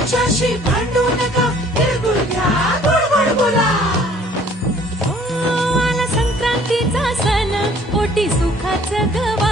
आमच्याशी भांडू नका, तिळगुळ घ्या, गोड गोड बोला. आला संक्रांतीचा सण, पोटी सुखाचं गवा.